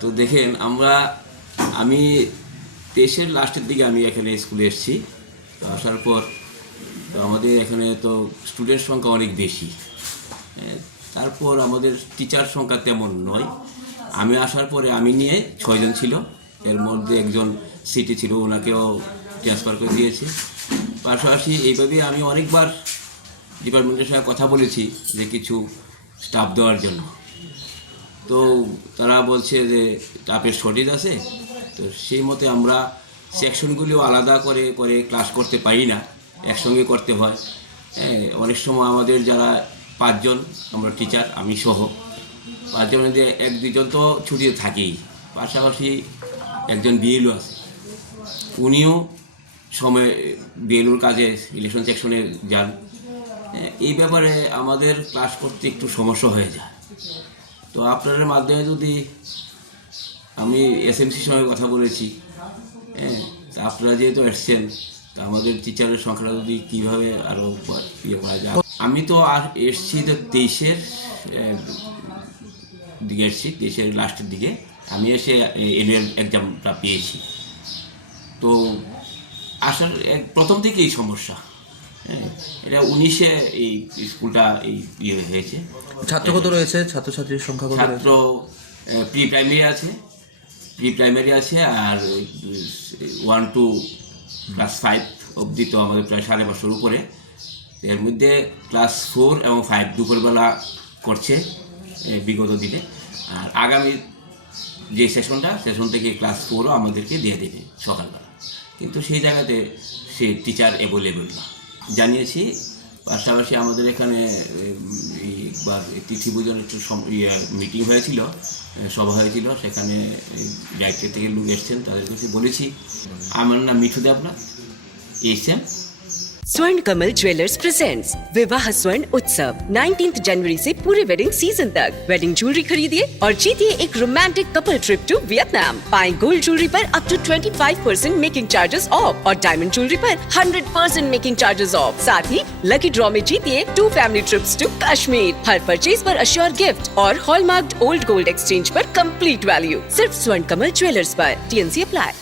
তো দেখেন আমি 23-এর লাস্টের দিকে আমি এখানে স্কুলে এসেছি। তো আসার পর তো আমাদের এখানে তো স্টুডেন্ট সংখ্যা অনেক বেশি, তারপর আমাদের টিচার সংখ্যা তেমন নয়। আমি আসার পরে আমি নিয়ে 6 জন ছিল, এর মধ্যে একজন সিটি ছিল, ওনাকেও ট্রান্সফার করে দিয়েছে। পাশাপাশি এইভাবেই আমি অনেকবার ডিপার্টমেন্টের সঙ্গে কথা বলেছি যে কিছু স্টাফ দেওয়ার জন্য। তো তারা বলছে যে স্টাফের শর্টেজ আছে, তো সেই মতে আমরা সেকশনগুলিও আলাদা করে করে ক্লাস করতে পারি না, একসঙ্গে করতে হয়। অনেক সময় আমাদের যারা 5 জন আমরা টিচার, আমি সহ 5 জনের যে 1-2 জন তো ছুটিতে থাকেই, পাশাপাশি একজন বিএলও আছে, উনিও সময় বিএলওর কাজে ইলেকশন সেকশনে যান। এই ব্যাপারে আমাদের ক্লাস করতে একটু সমস্যা হয়ে যায়। তো আপনাদের মাধ্যমে যদি আমি এসএমসির সঙ্গে কথা বলেছি, তা আপনারা যেহেতু এসছেন, তা আমাদের টিচারের সংখ্যাটা যদি কীভাবে আরও ইয়ে করা যায়। আমি তো আর এসছি তো 23-এর দিকে এসছি, 23-এর লাস্টের দিকে আমি এসে অ্যানুয়াল এক্সামটা পেয়েছি। তো আসার প্রথম থেকেই সমস্যা, এটা 19-এ এই স্কুলটা এই ইয়ে হয়েছে। ছাত্র কত রয়েছে, ছাত্রছাত্রীর সংখ্যা কত? ছাত্র প্রি প্রাইমারি আছে আর 1 to ক্লাস 5 অবধি তো আমাদের প্রায় 550 উপরে। এর মধ্যে ক্লাস 4 এবং 5 দুপুরবেলা করছে বিগত দিনে, আর আগামী যে সেশন থেকে ক্লাস 4ও আমাদেরকে দিয়ে দেবে সকালবেলা, কিন্তু সেই জায়গাতে সে টিচার অ্যাভেলেবল না। জানিয়েছি। পাশাপাশি আমাদের এখানে একবার তিথি পূজন একটু মিটিং হয়েছিল, সভা হয়েছিল, সেখানে ডাইরেক্টর থেকে লোক এসছেন, তাদের কাছে বলেছি। আমার নাম মিঠু দেবনাথ, এসএম। स्वर्ण कमल ज्वेलर्स प्रेजेंट्स विवाह स्वर्ण उत्सव 19 जनवरी से पूरे वेडिंग सीजन तक। वेडिंग ज्वेलरी खरीदिए और जीतिए एक romantic couple trip to Vietnam. पाएं गोल्ड ज्वेलरी पर up to 25% making charges off और डायमंड ज्वेलरी पर 100% मेकिंग चार्जेस ऑफ। साथ ही लकी ड्रॉ में जीतिए 2 फैमिली ट्रिप्स टू कश्मीर। हर परचेज पर अश्योर गिफ्ट और हॉलमार्क्ड ओल्ड गोल्ड एक्सचेंज पर कंप्लीट वैल्यू। सिर्फ स्वर्ण कमल ज्वेलर्स पर। TNC apply.